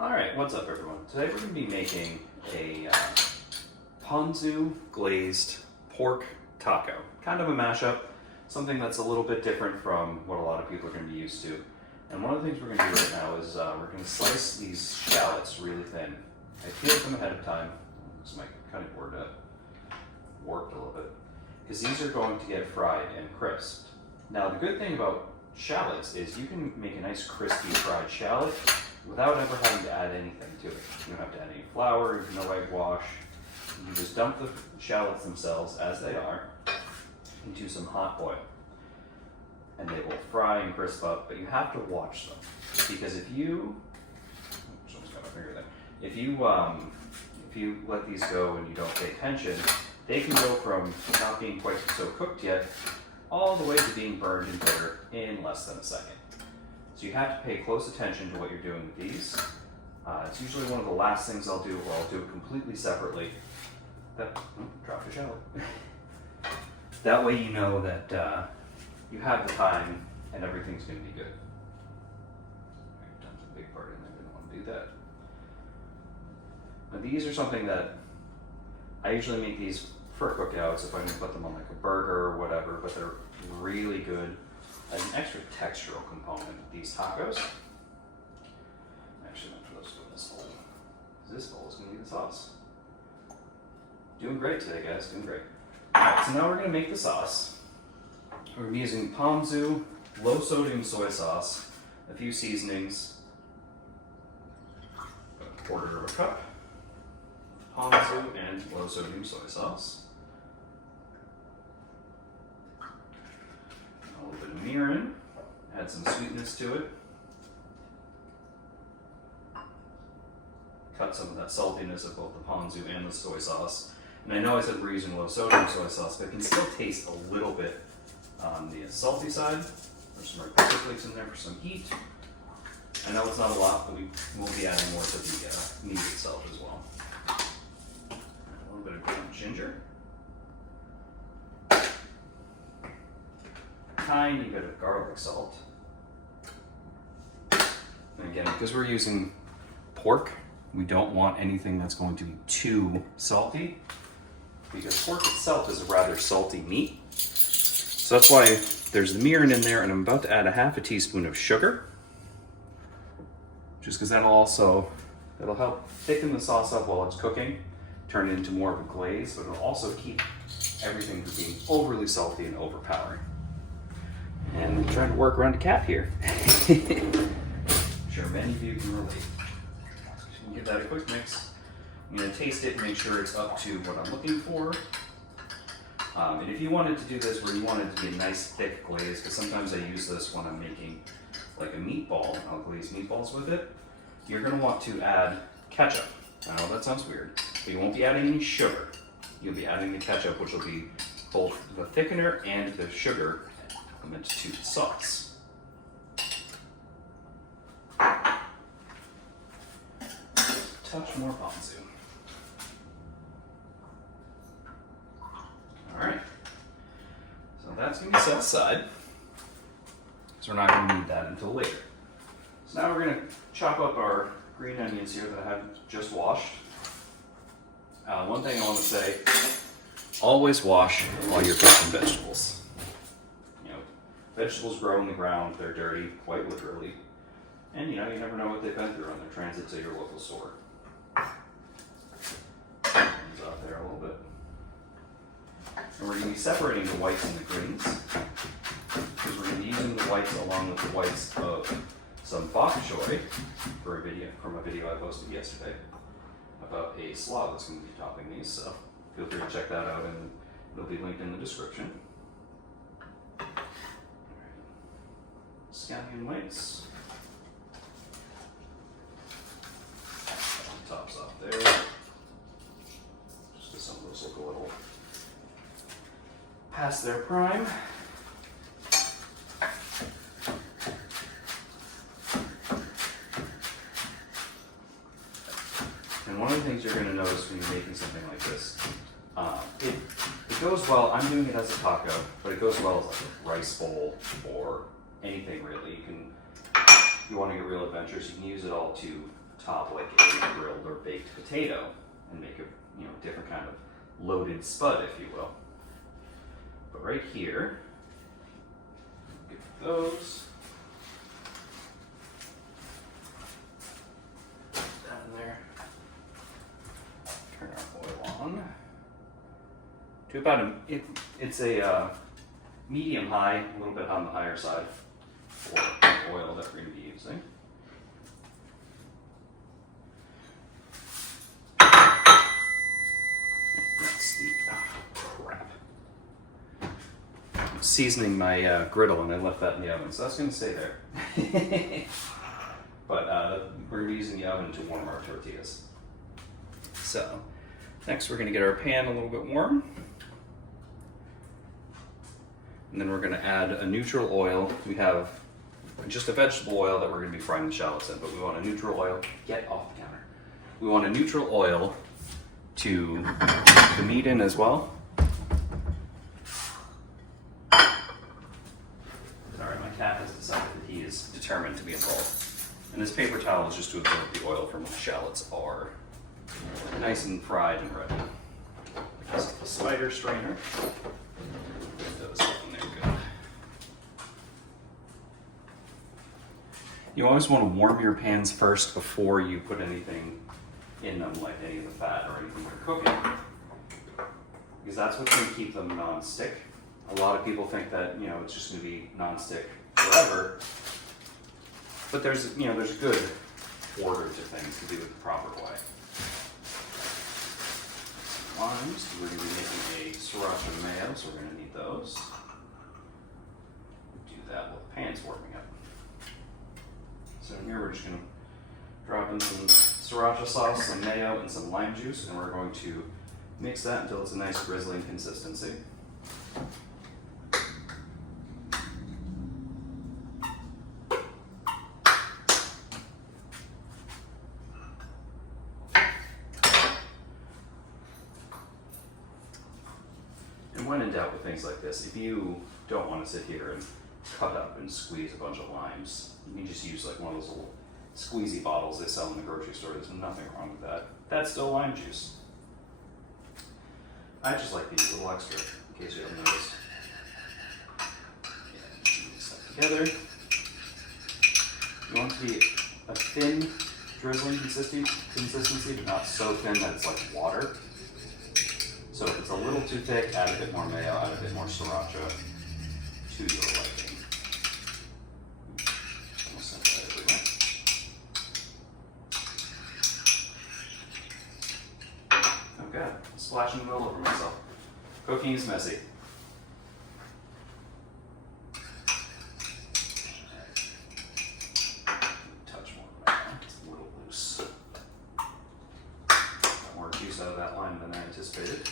Alright, what's up everyone? Today we're going to be making a Ponzu glazed pork taco. Kind of a mashup, something that's a little bit different from what a lot of people are going to be used to. And one of the things we're going to do right now is we're going to slice these shallots really thin. I peeled them ahead of time. This might kind of warped a little bit. Because these are going to get fried and crisped. Now the good thing about shallots is you can make a nice crispy fried shallot without ever having to add anything to it. You don't have to add any flour, no whitewash. You just dump the shallots themselves as they are into some hot oil. And they will fry and crisp up, but you have to watch them. Because if you, someone's got my finger there. If you let these go and you don't pay attention, they can go from not being quite so cooked yet, all the way to being burned and bitter in less than a second. So you have to pay close attention to what you're doing with these. It's usually one of the last things I'll do, or I'll do it completely separately. Drop the shallot. That way you know that you have the time and everything's going to be good. I've done a big part in there, I didn't want to do that. Now these are something that I usually make these for cookouts if I'm going to put them on like a burger or whatever, but they're really good as an extra textural component of these tacos. Actually, I'm supposed to go in this bowl. This bowl is going to be the sauce. Doing great today, guys. Doing great. Alright, so now we're going to make the sauce. We're going to be using Ponzu low sodium soy sauce, a few seasonings, a quarter of a cup, Ponzu and low sodium soy sauce. A little bit of mirin, add some sweetness to it. Cut some of that saltiness of both the Ponzu and the soy sauce. And I know I said we're using low sodium soy sauce, but it can still taste a little bit on the salty side. There's some red pepper flakes in there for some heat. I know it's not a lot, but we will be adding more to the meat itself as well. A little bit of ground ginger. Tiny bit of garlic salt. And again, because we're using pork, we don't want anything that's going to be too salty, because pork itself is a rather salty meat. So that's why there's the mirin in there, and I'm about to add a half a teaspoon of sugar, just because that'll help thicken the sauce up while it's cooking, turn it into more of a glaze, but it'll also keep everything from being overly salty and overpowering. And I'm trying to work around a cat here. I'm sure many of you can relate. So give that a quick mix. I'm going to taste it and make sure it's up to what I'm looking for. And if you wanted to do this where you want it to be a nice thick glaze, because sometimes I use this when I'm making like a meatball, I'll glaze meatballs with it, you're going to want to add ketchup. I know that sounds weird, but you won't be adding any sugar. You'll be adding the ketchup, which will be both the thickener and the sugar element to the sauce. Touch more Ponzu. Alright, so that's going to be set aside, so we're not going to need that until later. So now we're going to chop up our green onions here that I have just washed. One thing I want to say, always wash while you're cooking vegetables. You know, vegetables grow in the ground, they're dirty, quite literally, and you know, you never know what they've been through on their transit to your local store. Comes out there a little bit. And we're going to be separating the whites and the greens, because we're going to be using the whites along with the whites of some bok choy from a video I posted yesterday about a slaw that's going to be topping these, so feel free to check that out, and it'll be linked in the description. Scallion whites. Tops off there. Just because some of those look a little past their prime. And one of the things you're going to notice when you're making something like this, it goes well. I'm doing it as a taco, but it goes well as like a rice bowl or anything really. You want to get real adventurous, you can use it all to top like a grilled or baked potato and make a different kind of loaded spud, if you will. But right here, get those. Down there. Turn our oil on. To about it's a medium high, a little bit on the higher side for the oil that we're going to be using. Seasoning my griddle and I left that in the oven, so that's going to stay there. But we're going to be using the oven to warm our tortillas. So next we're going to get our pan a little bit warm. And then we're going to add a neutral oil. We have just a vegetable oil that we're going to be frying the shallots in, but we want a neutral oil. Get off the counter. We want a neutral oil to dip the meat in as well. Cat has decided that he is determined to be involved. And this paper towel is just to absorb the oil from the shallots are nice and fried and ready. This is the spider strainer. Get those in there good. You always want to warm your pans first before you put anything in them, like any of the fat or anything you're cooking, because that's what's going to keep them non-stick. A lot of people think that it's just going to be non-stick forever, but there's a good order to things to do it the proper way. Limes, we're going to be making a sriracha mayo, so we're going to need those. Do that while the pan's warming up. So in here we're just going to drop in some sriracha sauce, some mayo, and some lime juice, and we're going to mix that until it's a nice drizzling consistency. When in doubt with things like this, if you don't want to sit here and cut up and squeeze a bunch of limes, you can just use like one of those little squeezy bottles they sell in the grocery store. There's nothing wrong with that. That's still lime juice. I just like these little extra, in case you haven't noticed. Yeah, mix that together. You want it to be a thin, drizzling consistency, but not so thin that it's like water. So if it's a little too thick, add a bit more mayo, add a bit more sriracha to your liking. Almost sent that everywhere. Oh god, I'm splashing it all over myself. Cooking is messy. Touch more of that. It's a little loose. Got more juice out of that lime than I anticipated.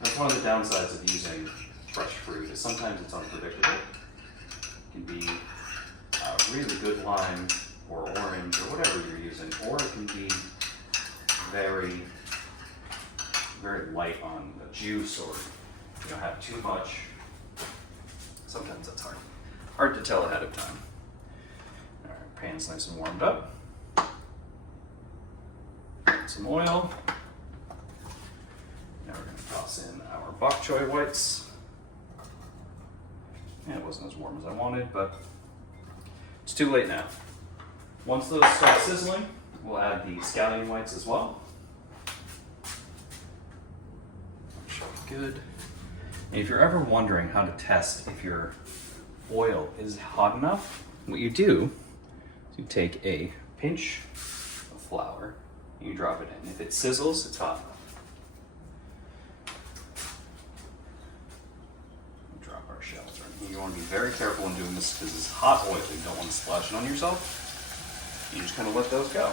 That's one of the downsides of using fresh fruit, is sometimes it's unpredictable. It can be a really good lime or orange or whatever you're using, or it can be very, very light on the juice, or have too much. Sometimes that's hard to tell ahead of time. All right, pan's nice and warmed up. Some oil. Now we're going to toss in our bok choy whites. Yeah, it wasn't as warm as I wanted, but it's too late now. Once those start sizzling, we'll add the scallion whites as well. That should be good. And if you're ever wondering how to test if your oil is hot enough, what you do is you take a pinch of flour and you drop it in. If it sizzles, it's hot enough. Shells right here. You want to be very careful when doing this because it's hot oil. You don't want to splash it on yourself. You just kind of let those go.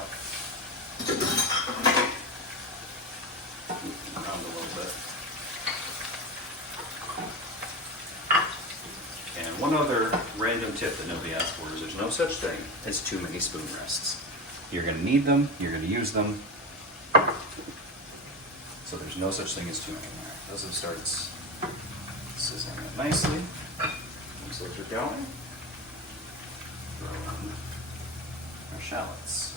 Around a little bit. And one other random tip that nobody asked for is there's no such thing as too many spoon rests. You're going to need them. You're going to use them. So there's no such thing as too many there. As it starts sizzling it nicely. Once those are going, throw in our shallots.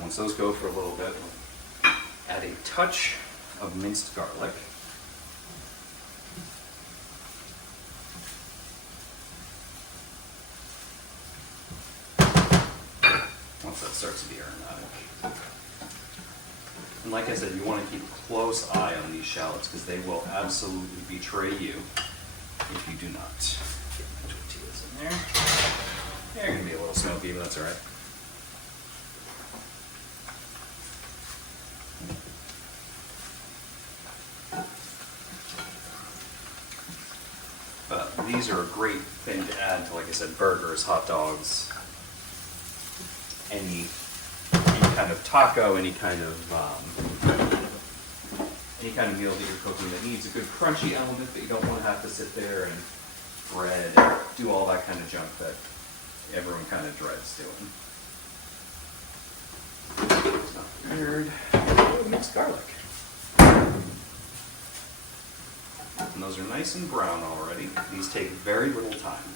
Once those go for a little bit, we'll add a touch of minced garlic. Once that starts to be aromatic. And like I said, you want to keep a close eye on these shallots because they will absolutely betray you if you do not. Get my tortillas in there. They're going to be a little smoky, but that's all right. But these are a great thing to add to, like I said, burgers, hot dogs, any kind of taco, any kind of meal that you're cooking that needs a good crunchy element, but you don't want to have to sit there and bread and do all that kind of junk that everyone kind of dreads doing. It's not prepared. Oh, mixed garlic. And those are nice and brown already. These take very little time.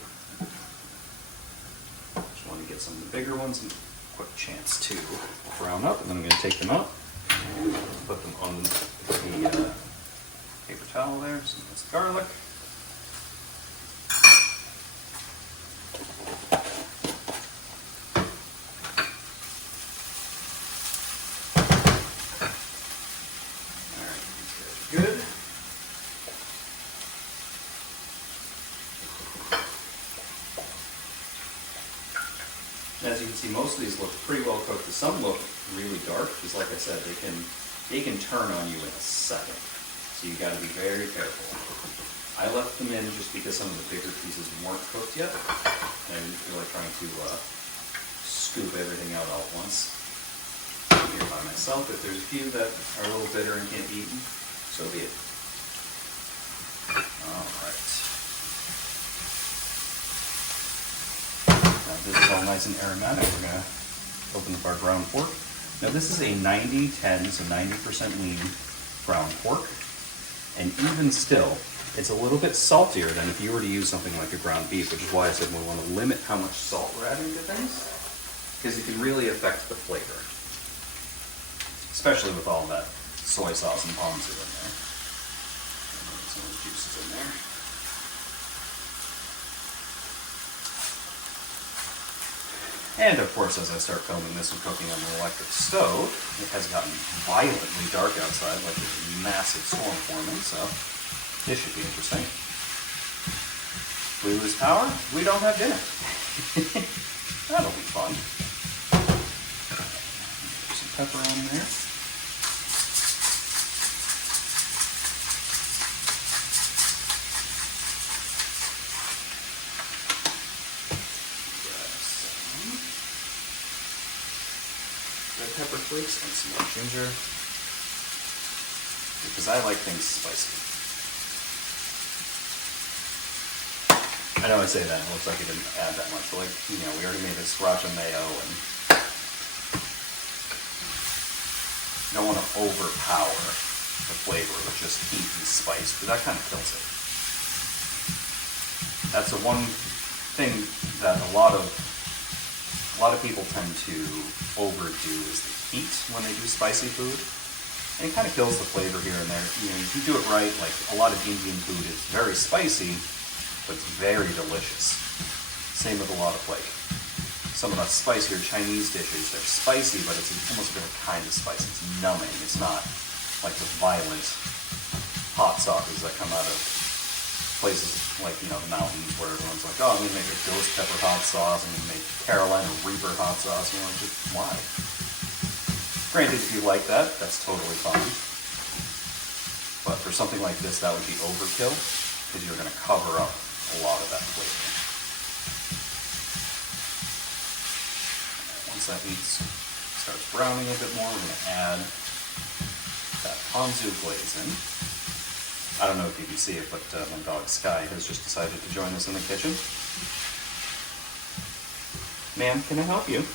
Just want to get some of the bigger ones and quick chance to brown up, and then I'm going to take them out and put them on the paper towel there. So that's garlic. All right, these guys are good. As you can see, most of these look pretty well cooked. Some look really dark, because like I said, they can turn on you in a second. So you got to be very careful. I left them in just because some of the bigger pieces weren't cooked yet. And I didn't feel like trying to scoop everything out all at once. Here by myself, if there's a few that are a little bitter and can't be eaten, so be it. All right. Now this is all nice and aromatic. We're going to open up our ground pork. Now this is a 90-10, so 90% lean ground pork. And even still, it's a little bit saltier than if you were to use something like a ground beef, which is why I said we want to limit how much salt we're adding to things, because it can really affect the flavor, especially with all that soy sauce and ponzu in there. Some of the juices in there. And of course, as I start filming this and cooking on an electric stove, it has gotten violently dark outside, like there's a massive storm forming, so this should be interesting. If we lose power, we don't have dinner. That'll be fun. Put some pepper on there. Pepper flakes and some more ginger, because I like things spicy. I know I say that, it looks like it didn't add that much, but like, you know, we already made a sriracha mayo, and you don't want to overpower the flavor with just heat and spice, because that kind of kills it. That's the one thing that a lot of people tend to overdo is the heat when they do spicy food. And it kind of kills the flavor here and there. You know, if you do it right, like a lot of Indian food is very spicy, but it's very delicious. Same with a lot of like some of the spicier Chinese dishes. They're spicy, but it's almost a different kind of spice. It's numbing. It's not like the violent hot sauces that come out of places like, you know, the mountains where everyone's like, oh, I'm going to make a ghost pepper hot sauce, I'm going to make Carolina Reaper hot sauce. You know, just why? Granted, if you like that, that's totally fine. But for something like this, that would be overkill, because you're going to cover up a lot of that flavor. Once that meat starts browning a bit more, we're going to add that ponzu glaze in. I don't know if you can see it, but my dog Sky has just decided to join us in the kitchen. Ma'am, can I help you?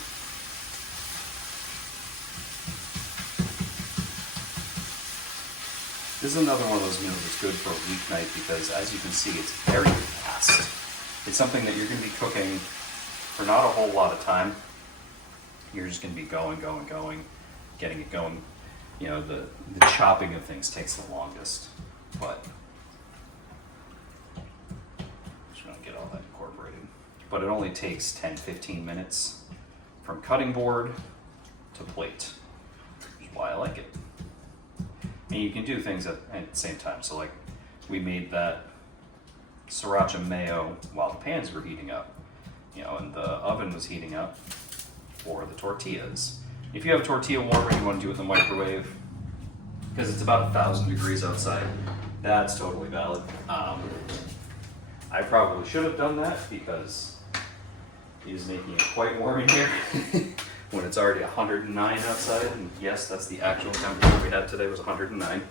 This is another one of those meals that's good for a weeknight because, as you can see, it's very fast. It's something that you're going to be cooking for not a whole lot of time. you're just going to be going, getting it going. You know, the chopping of things takes the longest, but just going to get all that incorporated. But it only takes 10-15 minutes from cutting board to plate, which is why I like it. And you can do things at the same time. So like we made that sriracha mayo while the pans were heating up, you know, and the oven was heating up for the tortillas. If you have a tortilla warmer and you want to do it in the microwave, because it's about 1,000 degrees outside, that's totally valid. I probably should have done that because it is making it quite warm in here when it's already 109 outside. And yes, that's the actual temperature we had today, was 109.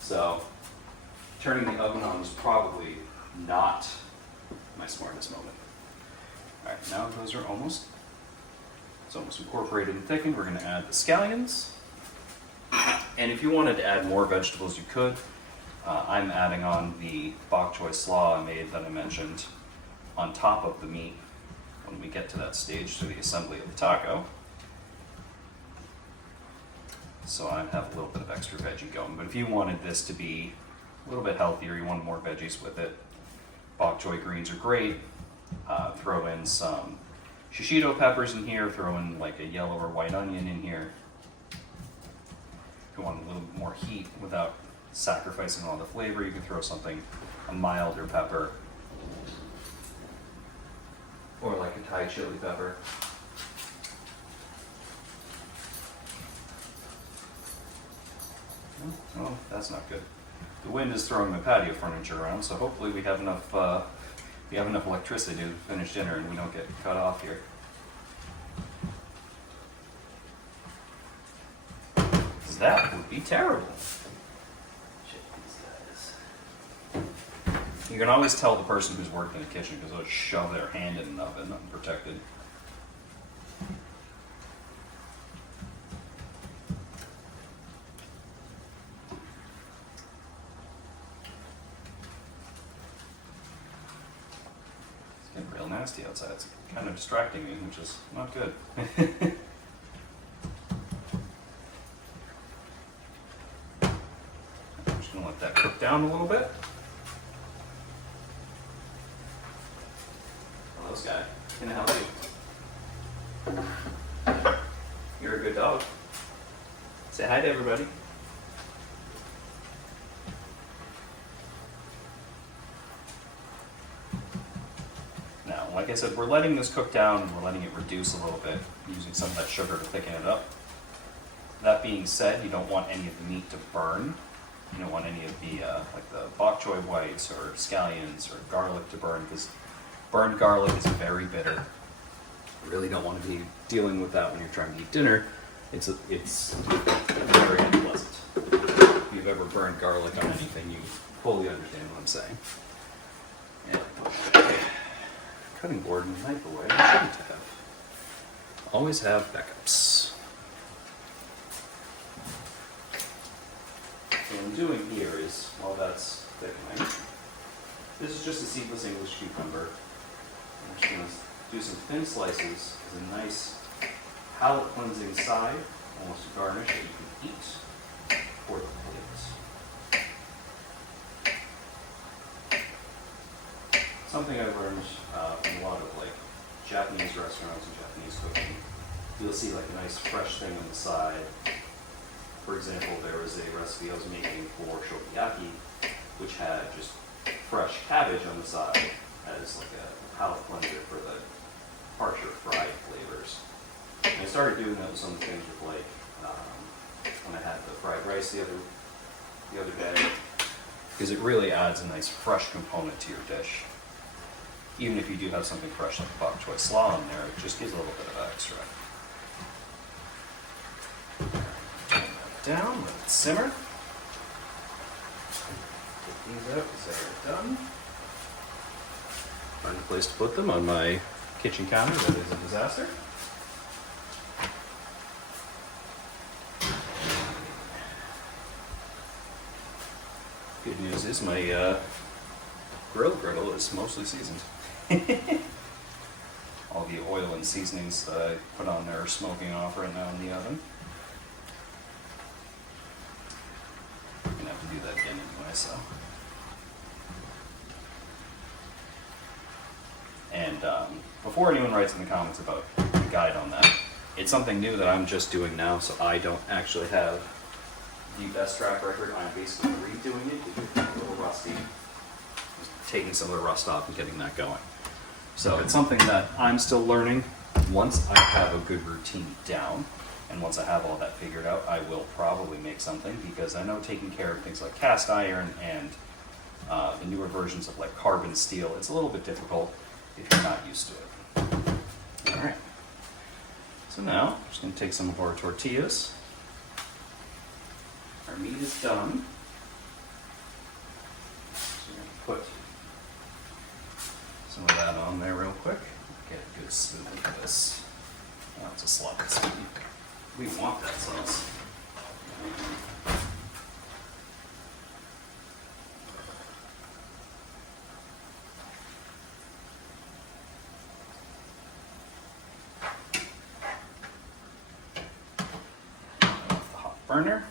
So turning the oven on was probably not my smartest moment. All right, now those are almost incorporated and thickened. We're going to add the scallions. And if you wanted to add more vegetables, you could. I'm adding on the bok choy slaw I made that I mentioned on top of the meat when we get to that stage through the assembly of the taco. So I have a little bit of extra veggie going. But if you wanted this to be a little bit healthier, you want more veggies with it, bok choy greens are great. Throw in some shishito peppers in here, throw in like a yellow or white onion in here. If you want a little bit more heat without sacrificing all the flavor, you can throw a milder pepper, or like a Thai chili pepper. Oh, that's not good. The wind is throwing my patio furniture around, so hopefully we have enough electricity to finish dinner and we don't get cut off here. 'Cause that would be terrible. Check these guys. You can always tell the person who's working in the kitchen because they'll shove their hand in an oven unprotected. Real nasty outside. It's kind of distracting me, which is not good. I'm just going to let that cook down a little bit. Hello, Sky. Can I help you? You're a good dog. Say hi to everybody. Like I said, we're letting this cook down and we're letting it reduce a little bit, using some of that sugar to thicken it up. That being said, you don't want any of the meat to burn. You don't want any of the, like the bok choy whites or scallions or garlic to burn, because burned garlic is very bitter. You really don't want to be dealing with that when you're trying to eat dinner. It's very unpleasant. If you've ever burned garlic on anything, you fully understand what I'm saying. Yeah. Cutting board and knife away, I shouldn't have. Always have backups. What I'm doing here is, while that's thickening, this is just a seedless English cucumber. I'm just going to do some thin slices as a nice palate cleansing side, almost a garnish that you can eat for the plate. Something I've learned from a lot of like Japanese restaurants and Japanese cooking. You'll see like a nice fresh thing on the side. For example, there was a recipe I was making for shokiyaki, which had just fresh cabbage on the side as like a palate cleanser for the harsher fried flavors. And I started doing that with some things with like when I had the fried rice the other day, because it really adds a nice fresh component to your dish. Even if you do have something fresh like bok choy slaw in there, it just gives a little bit of extra. Turn that down, let it simmer. Get these out because they are done. Find a place to put them on my kitchen counter. That is a disaster. Good news is my griddle is mostly seasoned. All the oil and seasonings that I put on there are smoking off right now in the oven. I'm gonna have to do that again anyway, so. And before anyone writes in the comments about the guide on that, it's something new that I'm just doing now, so I don't actually have the best track record. I'm basically redoing it because it's a little rusty. Just taking some of the rust off and getting that going. So it's something that I'm still learning. Once I have a good routine down, and once I have all that figured out, I will probably make something, because I know taking care of things like cast iron and the newer versions of like carbon steel, it's a little bit difficult if you're not used to it. All right. So now, I'm just going to take some of our tortillas. Our meat is done. So we're going to put some of that on there real quick. Get a good spoon for this. Oh, it's a sloppy spoon. We want that sauce. Burner.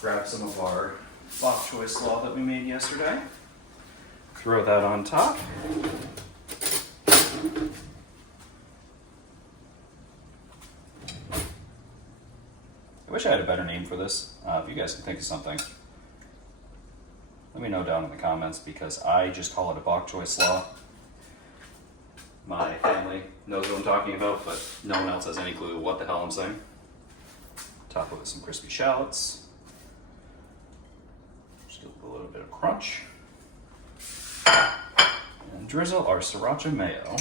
Grab some of our bok choy slaw that we made yesterday. Throw that on top. I wish I had a better name for this. If you guys can think of something, let me know down in the comments, because I just call it a bok choy slaw. My family knows what I'm talking about, but no one else has any clue what the hell I'm saying. Top it with some crispy shallots. Just give it a little bit of crunch. And drizzle our sriracha mayo.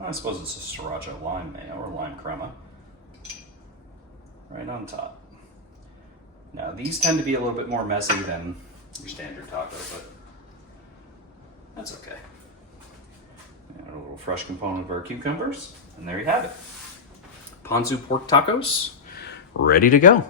I suppose it's a sriracha lime mayo or lime crema. Right on top. Now these tend to be a little bit more messy than your standard taco, but that's okay. And a little fresh component of our cucumbers, and there you have it. Ponzu pork tacos, ready to go.